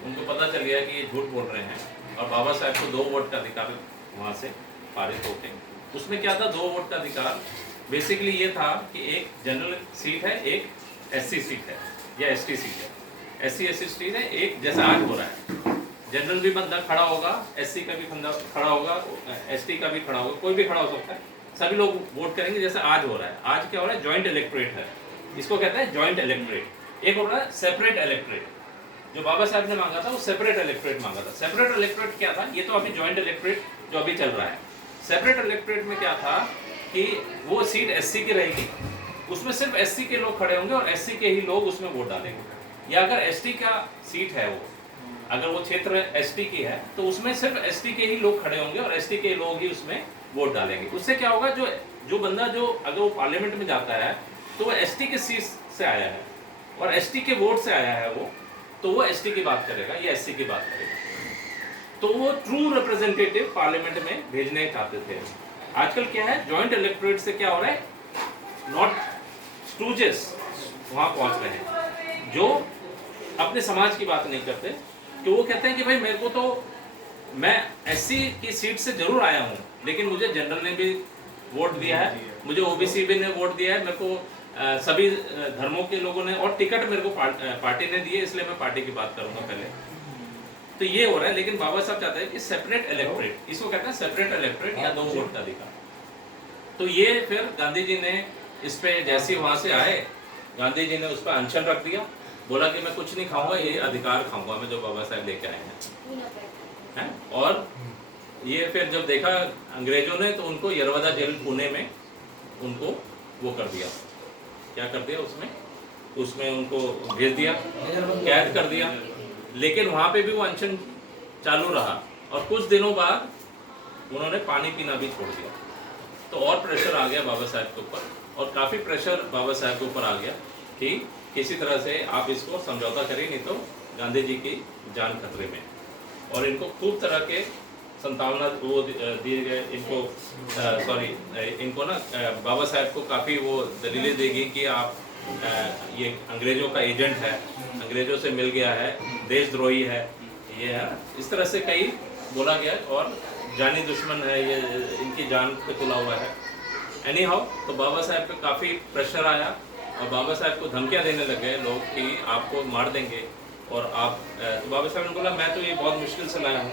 उनको पता चल गया कि ये झूठ बोल रहे हैं। और बाबा साहब को 2 वोट का अधिकार वहाँ से पारित होते हैं। उसमें क्या था? 2 वोट का अधिकार बेसिकली ये था कि एक जनरल सीट है, एक SC सीट है या ST सीट है। SC SC सीट है, एक जैसा आज हो रहा है, जनरल भी बंदा खड़ा होगा, SC का भी बंदा खड़ा होगा, ST का भी खड़ा होगा, कोई भी खड़ा हो सकता है, सभी लोग वोट करेंगे जैसा आज हो रहा है। आज क्या हो रहा है? जॉइंट इलेक्टोरेट है, इसको कहते हैं जॉइंट इलेक्टोरेट। एक हो रहा है सेपरेट इलेक्टोरेट, जो बाबा साहब ने मांगा था वो सेपरेट इलेक्टोरेट मांगा था। सेपरेट इलेक्टोरेट क्या था? ये तो अभी जॉइंट इलेक्टोरेट जो अभी चल रहा है। सेपरेट इलेक्टोरेट में क्या था कि वो सीट SC की रहेगी, उसमें सिर्फ SC के लोग खड़े होंगे और SC के ही लोग उसमें वोट डालेंगे। या अगर ST का सीट है, वो अगर वो क्षेत्र ST की है तो उसमें सिर्फ ST के ही लोग खड़े होंगे और ST के लोग ही उसमें वोट डालेंगे। उससे क्या होगा? जो बंदा जो अगर वो पार्लियामेंट में जाता है तो वो ST के सीट से आया है और ST के वोट से आया है वो, तो वो ST की बात करेगा या SC की बात करेगा। तो वो ट्रू रिप्रेजेंटेटिव पार्लियामेंट में भेजने चाहते थे। आजकल क्या है? जॉइंट इलेक्टोरेट से क्या हो रहा है? नॉट स्टूजेस वहां पहुंच रहे हैं जो अपने समाज की बात नहीं करते, कि वो कहते हैं कि भाई मेरे को तो, मैं SC की सीट से जरूर आया हूँ लेकिन मुझे जनरल ने भी वोट दिया है, मुझे OBC भी ने वोट दिया है, मेरे को सभी धर्मों के लोगों ने, और टिकट मेरे को पार्टी ने दिए, इसलिए मैं पार्टी की बात करूंगा पहले। तो ये हो रहा है। लेकिन बाबा साहब चाहते हैं कि सेपरेट इलेक्टोरेट, इसको कहते हैं सेपरेट इलेक्टोरेट या 2 वोट का अधिकार। तो ये फिर गांधी जी ने इस पे जैसे ही वहां से आए, गांधी जी ने उस पर अनशन रख दिया, बोला कि मैं कुछ नहीं खाऊंगा, ये अधिकार खाऊंगा मैं जो बाबा साहब लेके आए हैं। और ये फिर जब देखा अंग्रेजों ने तो उनको यरवदा जेल पुणे में उनको वो कर दिया, क्या कर दिया उसमें उनको भेज दिया, कैद कर दिया। लेकिन वहाँ पे भी वो अनशन चालू रहा और कुछ दिनों बाद उन्होंने पानी पीना भी छोड़ दिया। तो और प्रेशर आ गया बाबा साहब के ऊपर, और काफ़ी प्रेशर बाबा साहब के ऊपर आ गया कि किसी तरह से आप इसको समझौता करें, नहीं तो गांधी जी की जान खतरे में। और इनको खूब तरह के संतावना वो दिए गए, इनको ना बाबा साहब को काफ़ी वो दलीलें देगी कि आप ये अंग्रेजों का एजेंट है, अंग्रेजों से मिल गया है, देशद्रोही है, ये है, इस तरह से कई बोला गया, और जानी दुश्मन है, ये इनकी जान पे तुला हुआ है। एनी हाउ, तो बाबा साहब पे काफ़ी प्रेशर आया और बाबा साहब को धमकियाँ देने लगे लोग कि आपको मार देंगे। और आप तो बाबा साहब ने बोला मैं तो ये बहुत मुश्किल से लाया हूँ,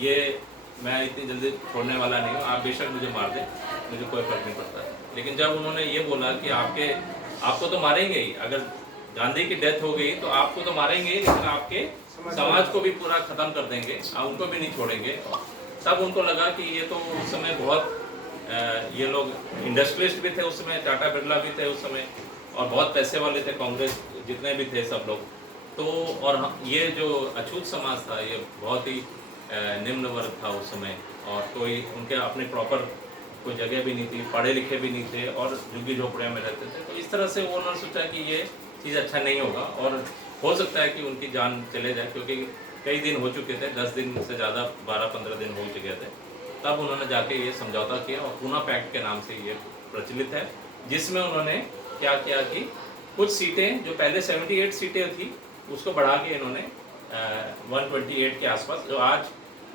ये मैं इतनी जल्दी छोड़ने वाला नहीं हूँ, आप बेशक मुझे मार दें, मुझे कोई फर्क नहीं पड़ता। लेकिन जब उन्होंने ये बोला कि आपको तो मारेंगे ही, अगर गांधी की डेथ हो गई तो आपको तो मारेंगे ही, लेकिन आपके समाज को भी पूरा ख़त्म कर देंगे, आप उनको भी नहीं छोड़ेंगे। तब उनको लगा कि ये तो उस समय बहुत ये लोग इंडस्ट्रियलिस्ट भी थे उस समय, टाटा बिरला भी थे उस समय, और बहुत पैसे वाले थे, कांग्रेस जितने भी थे सब लोग। तो और ये जो अछूत समाज था ये बहुत ही निम्न वर्ग था उस समय, और कोई उनके अपने प्रॉपर कोई जगह भी नहीं थी, पढ़े लिखे भी नहीं थे और झुग्गी झोपड़ियाँ में रहते थे। तो इस तरह से वो उन्होंने सोचा कि ये चीज़ अच्छा नहीं होगा और हो सकता है कि उनकी जान चले जाए, क्योंकि कई दिन हो चुके थे, 10 दिन से ज़्यादा 12-15 दिन हो चुके थे। तब उन्होंने जाके ये समझौता किया और पूना पैक्ट के नाम से ये प्रचलित है, जिसमें उन्होंने क्या किया कि कुछ सीटें जो पहले 78 सीटें थी उसको बढ़ा के इन्होंने 128 के आसपास, जो आज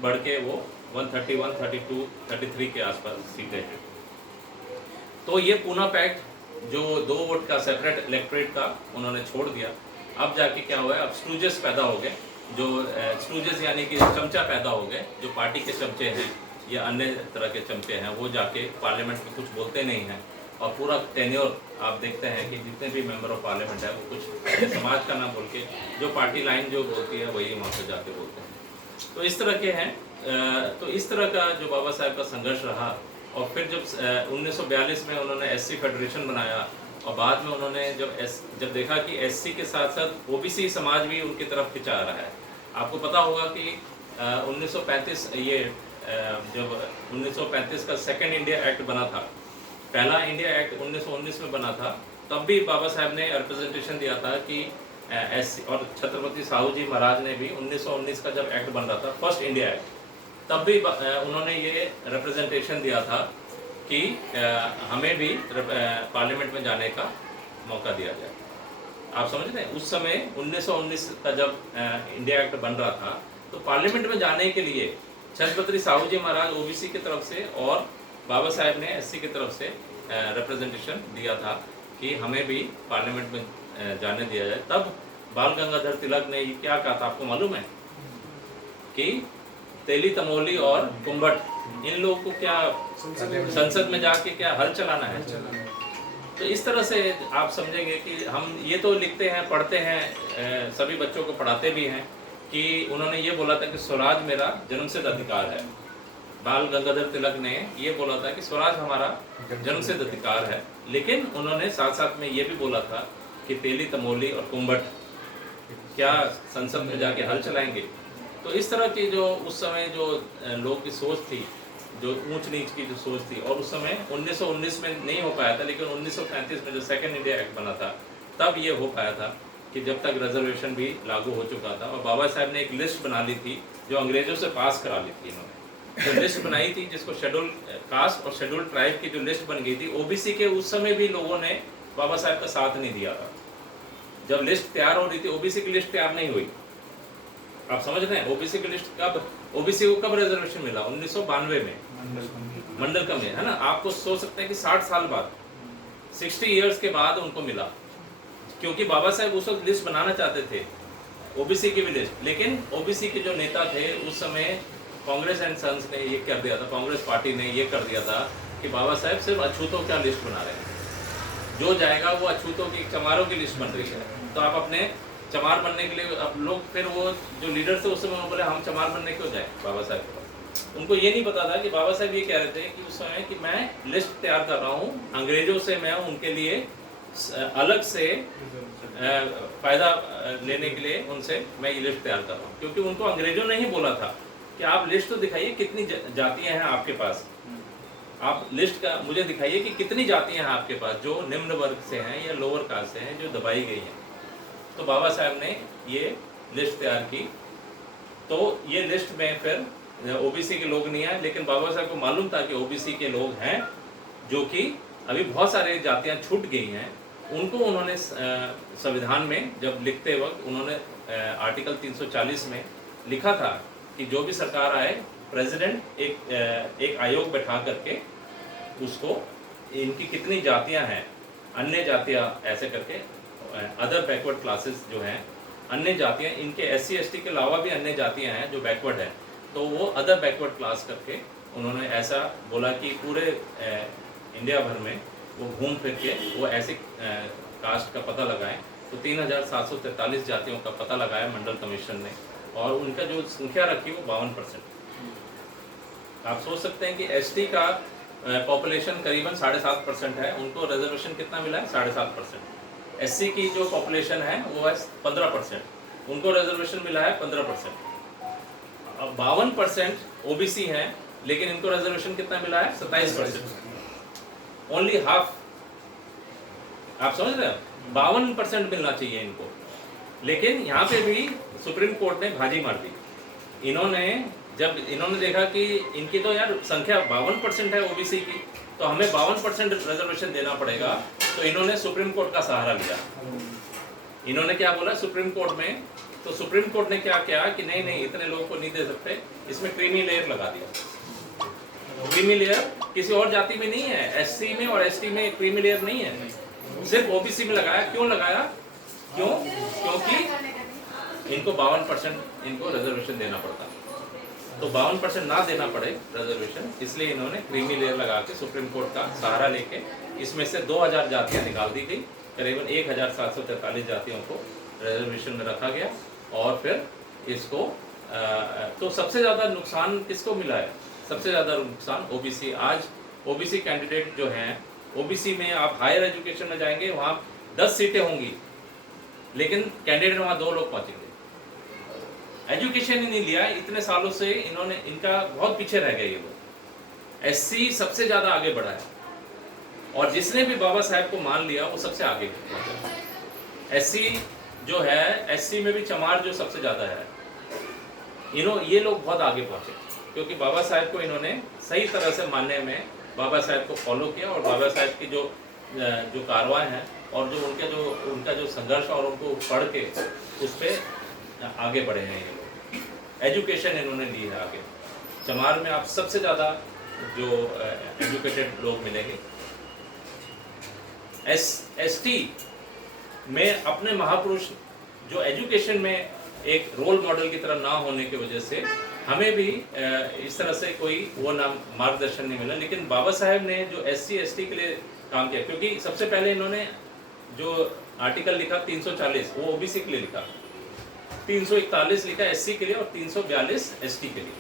बढ़ के वो 131, 32, 33 के आसपास सीटें हैं। तो ये पूना पैक्ट जो 2 वोट का सेपरेट इलेक्टोरेट का उन्होंने छोड़ दिया। अब जाके क्या हुआ है, अब स्टूजेस पैदा हो गए, जो स्टूजेस यानी कि चमचा पैदा हो गए, जो पार्टी के चमचे हैं या अन्य तरह के चमचे हैं, वो जाके पार्लियामेंट में कुछ बोलते नहीं हैं और पूरा टेन्योर आप देखते हैं कि जितने भी मेंबर ऑफ पार्लियामेंट है वो कुछ समाज का ना बोल के जो पार्टी लाइन जो बोलती है वही वहाँ पे जाके बोलते हैं। तो इस तरह के हैं। तो इस तरह का जो बाबा साहब का संघर्ष रहा, और फिर जब 1942 में उन्होंने एससी फेडरेशन बनाया, और बाद में उन्होंने जब देखा कि एससी के साथ साथ ओबीसी समाज भी उनकी तरफ खिंचा आ रहा है। आपको पता होगा कि 1935 जब 1935 का सेकेंड इंडिया एक्ट बना था, पहला इंडिया एक्ट 1919 में बना था, तब भी बाबा साहब ने रिप्रेजेंटेशन दिया था कि एससी, और छत्रपति साहू जी महाराज ने भी 1919 का जब एक्ट बन रहा था, फर्स्ट इंडिया एक्ट, तब भी उन्होंने ये रिप्रेजेंटेशन दिया था कि हमें भी पार्लियामेंट में जाने का मौका दिया जाए। आप समझ रहे हैं, उस समय 1919 का जब इंडिया एक्ट बन रहा था, तो पार्लियामेंट में जाने के लिए छत्रपति साहू जी महाराज ओबीसी की तरफ से और बाबा साहब ने एससी की तरफ से रिप्रेजेंटेशन दिया था कि हमें भी पार्लियामेंट में जाने दिया जाए। तब बाल गंगाधर तिलक ने क्या कहा था, आपको मालूम है कि तेली तमोली और कुंभट, इन लोगों को क्या संसद में जाके क्या हल चलाना है। तो इस तरह से आप समझेंगे कि हम ये तो लिखते हैं, पढ़ते हैं, सभी बच्चों को पढ़ाते भी हैं कि उन्होंने ये बोला था कि स्वराज मेरा जन्मसिद्ध अधिकार है। बाल गंगाधर तिलक ने ये बोला था कि स्वराज हमारा जन्मसिद्ध अधिकार है, लेकिन उन्होंने साथ साथ में ये भी बोला था कि तेली तमोली और कुंभट क्या संसद में जाके हल चलाएंगे। तो इस तरह की जो उस समय जो लोगों की सोच थी, जो ऊंच नीच की जो सोच थी, और उस समय 1919 में नहीं हो पाया था, लेकिन 1935 में जो सेकेंड इंडिया एक्ट बना था, तब ये हो पाया था कि जब तक रिजर्वेशन भी लागू हो चुका था। और बाबा साहब ने एक लिस्ट बना ली थी जो अंग्रेजों से पास करा ली थी। इन्होंने जो लिस्ट बनाई थी, जिसको शेड्यूल कास्ट और शेड्यूल ट्राइब की जो लिस्ट बन गई थी, ओबीसी के उस समय भी लोगों ने बाबा साहब का साथ नहीं दिया था। जब लिस्ट तैयार हो रही थी, ओबीसी की लिस्ट तैयार नहीं हुई। आप समझ रहे हैं, ओबीसी की लिस्ट कब, ओबीसी को कब रिजर्वेशन मिला? 1992 में मंडल कम है ना। आपको सोच सकते हैं कि 60 साल बाद, 60 इयर्स के बाद उनको मिला, क्योंकि बाबा साहब उस वक्त लिस्ट बनाना चाहते थे, ओबीसी की भी लिस्ट। लेकिन ओबीसी के जो नेता थे उस समय, कांग्रेस एंड सन्स ने ये कर दिया था, कांग्रेस पार्टी ने ये कर दिया था कि बाबा साहब सिर्फ अछूतों का लिस्ट बना रहे हैं, जो जाएगा वो अछूतों की, चमारों की लिस्ट बन रही है। तो आप अपने चमार बनने के लिए, अब लोग, फिर वो जो लीडर थे उस समय बोले हम चमार बनने क्यों जाए बाबा साहब के पास। उनको ये नहीं पता था कि बाबा साहब ये कह रहे थे कि उस समय कि मैं लिस्ट तैयार कर रहा हूँ, अंग्रेजों से मैं उनके लिए अलग से फायदा लेने के लिए उनसे मैं ये लिस्ट तैयार कर रहा हूँ। क्योंकि उनको अंग्रेजों ने ही बोला था कि आप लिस्ट तो दिखाइए कितनी जातियाँ हैं आपके पास, आप लिस्ट का मुझे दिखाइए कि कितनी जातियाँ हैं आपके पास जो निम्न वर्ग से हैं या लोअर कास्ट से हैं, जो दबाई गई हैं। तो बाबा साहब ने ये लिस्ट तैयार की। तो ये लिस्ट में फिर ओबीसी के लोग नहीं आए, लेकिन बाबा साहब को मालूम था कि ओबीसी के लोग हैं, जो कि अभी बहुत सारे जातियां छूट गई हैं। उनको उन्होंने संविधान में जब लिखते वक्त उन्होंने आर्टिकल 340 में लिखा था कि जो भी सरकार आए, प्रेसिडेंट एक आयोग बैठा करके उसको इनकी कितनी जातियां हैं, अन्य जातियां ऐसे करके, अदर बैकवर्ड क्लासेस जो हैं, अन्य जातियां, इनके एससी एसटी के अलावा भी अन्य जातियां हैं जो बैकवर्ड हैं, तो वो अदर बैकवर्ड क्लास करके उन्होंने ऐसा बोला कि पूरे इंडिया भर में वो घूम फिर के वो ऐसे कास्ट का पता लगाएं। तो 3743 जातियों का पता लगाया मंडल कमीशन ने, और उनका जो संख्या रखी वो 52%। आप सोच सकते हैं कि एसटी का पॉपुलेशन करीबन 7.5% है, उनको रिजर्वेशन कितना मिला है? 7.5%। एससी की जो पॉपुलेशन है वो है 15%, उनको रिजर्वेशन मिला है 15%। 52% ओबीसी हैं, लेकिन इनको रिजर्वेशन कितना मिला है? 27%, ओनली हाफ। आप समझ रहे हैं, 52% मिलना चाहिए इनको। लेकिन यहाँ पे भी सुप्रीम कोर्ट ने भाजी मार दी। जब इन्होंने देखा कि इनकी तो यार संख्या 52% है ओबीसी की, तो हमें 52% रिजर्वेशन देना पड़ेगा, तो इन्होंने सुप्रीम कोर्ट का सहारा लिया। इन्होंने क्या बोला सुप्रीम कोर्ट में? तो सुप्रीम कोर्ट ने क्या किया कि नहीं नहीं, इतने लोगों को नहीं दे सकते, इसमें क्रीमी लेयर लगा दिया। क्रीमी लेयर किसी और जाति में नहीं है, एससी में और एसटी में क्रीमी लेयर नहीं है, सिर्फ ओबीसी में लगाया। क्यों लगाया? क्योंकि इनको 52% इनको रिजर्वेशन देना पड़ता। तो 52% ना देना पड़े रिजर्वेशन, इसलिए इन्होंने क्रीमी लेयर लगा के सुप्रीम कोर्ट का सहारा लेके इसमें से 2000 जातियां निकाल दी गई। करीबन 1743 जातियों को रिजर्वेशन में रखा गया, और फिर इसको तो सबसे ज़्यादा नुकसान किसको मिला है? सबसे ज़्यादा नुकसान ओबीसी। आज ओबीसी कैंडिडेट जो हैं, ओबीसी में आप हायर एजुकेशन में जाएंगे, वहाँ 10 सीटें होंगी, लेकिन कैंडिडेट वहाँ 2 लोग पहुँचेंगे। एजुकेशन ही नहीं लिया इतने सालों से, इन्होंने इनका बहुत पीछे रह गए ये लोग। एससी सबसे ज़्यादा आगे बढ़ा है, और जिसने भी बाबा साहेब को मान लिया वो सबसे आगे पहुँचा। एससी जो है, एससी में भी चमार जो सबसे ज़्यादा है, ये लोग बहुत आगे पहुँचे, क्योंकि बाबा साहेब को इन्होंने सही तरह से मानने में बाबा साहेब को फॉलो किया, और बाबा साहेब की जो कारवां हैं और जो उनका जो संघर्ष और उनको पढ़ के उस पर आगे बढ़े हैं ये लोग। एजुकेशन इन्होंने ली है आगे। चमार में आप सबसे ज़्यादा जो एजुकेटेड लोग मिलेंगे। एसटी में अपने महापुरुष जो एजुकेशन में एक रोल मॉडल की तरह ना होने की वजह से हमें भी इस तरह से कोई वो नाम मार्गदर्शन नहीं मिला। लेकिन बाबा साहेब ने जो एससी एसटी के लिए काम किया, क्योंकि सबसे पहले इन्होंने जो आर्टिकल लिखा 340 वो ओबीसी के लिए लिखा, 341 लिखा एससी के लिए और 342 एसटी के लिए।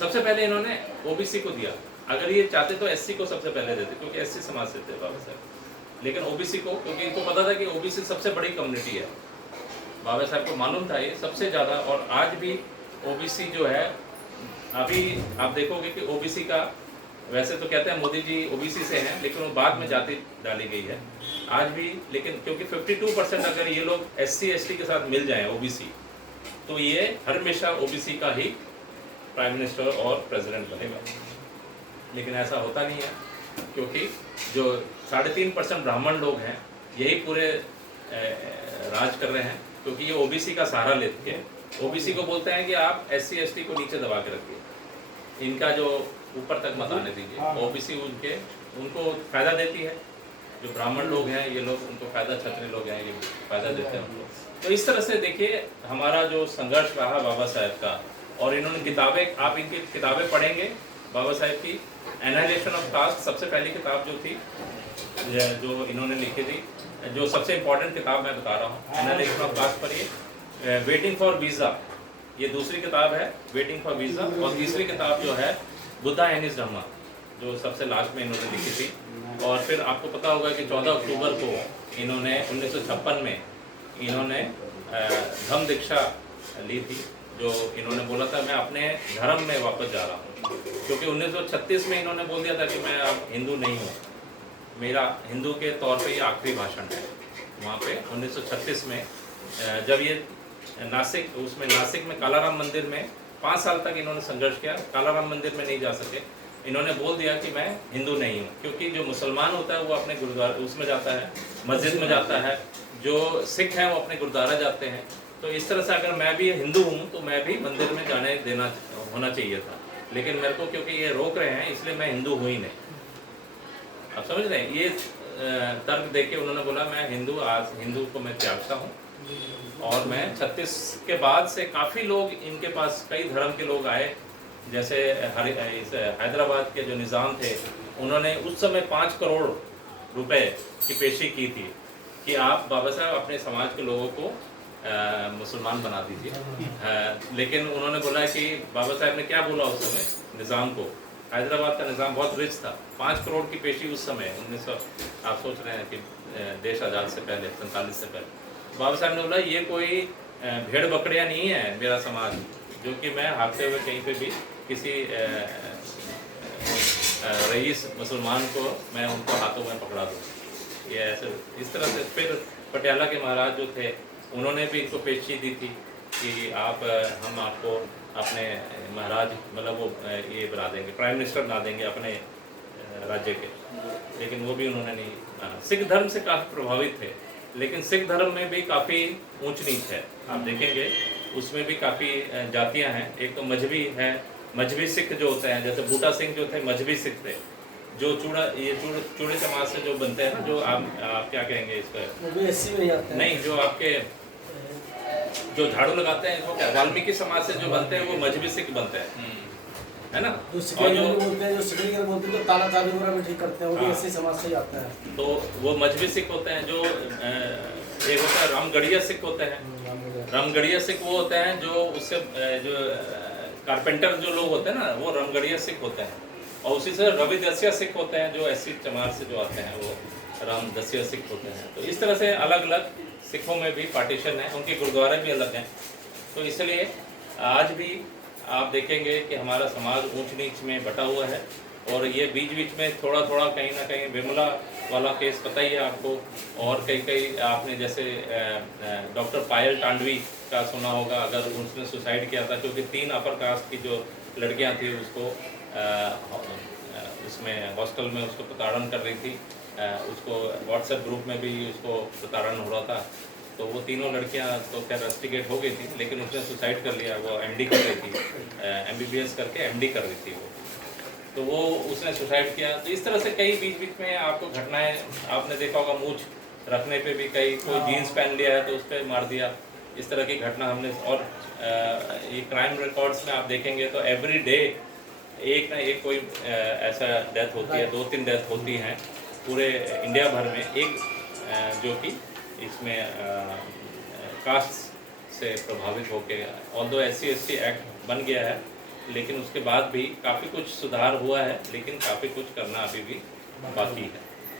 सबसे पहले इन्होंने ओबीसी को दिया। अगर ये चाहते तो एससी को सबसे पहले देते, क्योंकि एससी समाज से थे बाबा साहब, लेकिन ओबीसी को, क्योंकि इनको पता था कि ओबीसी सबसे बड़ी कम्युनिटी है। बाबा साहब को मालूम था ये सबसे ज़्यादा। और आज भी ओबीसी जो है, अभी आप देखोगे कि ओबीसी का, वैसे तो कहते हैं मोदी जी ओबीसी से हैं, लेकिन वो बाद में जाति डाली गई है आज भी। लेकिन क्योंकि 52% अगर ये लोग एससी एसटी के साथ मिल जाएं ओबीसी, तो ये हमेशा ओबीसी का ही प्राइम मिनिस्टर और प्रेसिडेंट बनेगा। लेकिन ऐसा होता नहीं है, क्योंकि जो 3.5% ब्राह्मण लोग हैं यही पूरे राज कर रहे हैं, क्योंकि ये ओबीसी का सहारा लेते हैं। ओबीसी को बोलते हैं कि आप एससी एसटी को नीचे दबा के रखिए, इनका जो ऊपर तक मत आने दीजिए। ओबीसी उनको फायदा देती है। जो ब्राह्मण लोग हैं ये लोग, उनको फायदा, क्षत्रिय लोग हैं ये फायदा देते हैं उनको। तो इस तरह से देखिए हमारा जो संघर्ष रहा बाबा साहेब का। और इन्होंने किताबें, आप इनकी किताबें पढ़ेंगे बाबा साहेब की, एनालाइजेशन ऑफ कास्ट सबसे पहली किताब जो थी, जो इन्होंने लिखी थी, जो सबसे इम्पोर्टेंट किताब मैं बता रहा हूँ, एनालाइजेशन ऑफ कास्ट पर ये। वेटिंग फॉर वीज़ा ये दूसरी किताब है, वेटिंग फॉर वीज़ा। और तीसरी किताब जो है बुद्धा एंड हिज धम्मा, जो सबसे लास्ट में इन्होंने लिखी थी। और फिर आपको पता होगा कि 14 अक्टूबर को इन्होंने 1956 में इन्होंने धम्म दीक्षा ली थी, जो इन्होंने बोला था मैं अपने धर्म में वापस जा रहा हूँ। क्योंकि 1936 में इन्होंने बोल दिया था कि मैं अब हिंदू नहीं हूँ, मेरा हिंदू के तौर पे ये आखिरी भाषण है। वहाँ पे 1936 में जब ये नासिक में कालाराम मंदिर में 5 साल तक इन्होंने संघर्ष किया, कालाराम मंदिर में नहीं जा सके। इन्होंने बोल दिया कि मैं हिंदू नहीं हूँ, क्योंकि जो मुसलमान होता है वो अपने गुरुद्वारा उसमें जाता है, मस्जिद में जाता है, जो सिख हैं वो अपने गुरुद्वारा जाते हैं। तो इस तरह से अगर मैं भी हिंदू हूँ तो मैं भी मंदिर में जाने देना होना चाहिए था, लेकिन मेरे को क्योंकि ये रोक रहे हैं इसलिए मैं हिंदू हूँ ही नहीं। आप समझ रहे हैं? ये तर्क देके उन्होंने बोला मैं हिंदू को मैं त्यागता हूँ। और मैं 36 के बाद से काफ़ी लोग इनके पास, कई धर्म के लोग आए, जैसे हैदराबाद के जो निज़ाम थे उन्होंने उस समय 5 करोड़ रुपए की पेशी की थी कि आप बाबा साहब अपने समाज के लोगों को मुसलमान बना दीजिए। लेकिन उन्होंने बोला कि बाबा साहब ने क्या बोला उस समय निज़ाम को, हैदराबाद का निज़ाम बहुत रिच था, 5 करोड़ की पेशी उस समय 1900, आप सोच रहे हैं कि देश आज़ाद से पहले, 47 से पहले। बाबा साहब ने बोला ये कोई भेड़ बकरियाँ नहीं है मेरा समाज, जो कि मैं हारते हुए कहीं पे भी किसी रईस मुसलमान को मैं उनको हाथों में पकड़ा दूँ। ये ऐसे इस तरह से। फिर पटियाला के महाराज जो थे उन्होंने भी इनको पेशी दी थी कि हम आपको अपने महाराज, मतलब वो ये बना देंगे, प्राइम मिनिस्टर बना देंगे अपने राज्य के, लेकिन वो भी उन्होंने नहीं माना। सिख धर्म से काफ़ी प्रभावित थे, लेकिन सिख धर्म में भी काफ़ी ऊंच नीच है। आप देखेंगे उसमें भी काफ़ी जातियां हैं। एक तो मजहबी है, मजहबी सिख जो होते हैं, जैसे बूटा सिंह जो थे मजहबी सिख थे, जो चूड़े समाज से जो बनते हैं ना, जो आप क्या कहेंगे इस पर, नहीं जो आपके जो झाड़ू लगाते हैं वो क्या वाल्मीकि समाज से जो बनते हैं वो मजहबी सिख बनते हैं, है ना। जो बोलते हैं, जो सिकरियर बोलते हैं, जो ताला चाबी वगैरह भी ठीक करते हैं, वो भी ऐसे समाज से जाता है। तो वो मजहबी सिख होते हैं। जो एक होता है रामगढ़िया सिख होते हैं, रमगढ़िया सिख वो होते हैं जो उससे जो कारपेंटर जो लोग होते हैं ना, वो रमगढ़िया सिख होते हैं। और उसी से रविदासिया सिख होते हैं जो एससी चमार से जो आते हैं, वो रामदासिया सिख होते हैं। तो इस तरह से अलग अलग सिखों में भी पार्टीशन है, उनके गुरुद्वारे भी अलग हैं। तो इसलिए आज भी आप देखेंगे कि हमारा समाज ऊंच नीच में बटा हुआ है। और ये बीच बीच में थोड़ा थोड़ा कहीं ना कहीं विमला वाला केस पता ही है आपको, और कई कई आपने जैसे डॉक्टर पायल टांडवी का सुना होगा, अगर उसने सुसाइड किया था क्योंकि 3 अपर कास्ट की जो लड़कियां थी उसको उसमें हॉस्टल में उसको प्रताड़न कर रही थी, उसको व्हाट्सएप ग्रुप में भी उसको प्रताड़न हो रहा था। तो वो तीनों लड़कियां तो खैर रस्टिकेट हो गई थी, लेकिन उसने सुसाइड कर लिया। वो एमडी कर रही थी, एमबीबीएस करके एमडी कर रही थी वो, तो वो उसने सुसाइड किया। तो इस तरह से कई बीच बीच में आपको घटनाएं, आपने देखा होगा मूछ रखने पे भी कई, कोई जीन्स पहन लिया है तो उस पर मार दिया, इस तरह की घटना हमने। और ये क्राइम रिकॉर्ड्स में आप देखेंगे तो एवरी डे एक ना एक कोई ऐसा डेथ होती है, 2-3 डेथ होती हैं पूरे इंडिया भर में। एक जो कि इसमें कास्ट से प्रभावित होकर, ऑल्दो SC/ST एक्ट बन गया है, लेकिन उसके बाद भी काफ़ी कुछ सुधार हुआ है, लेकिन काफ़ी कुछ करना अभी भी बाकी है।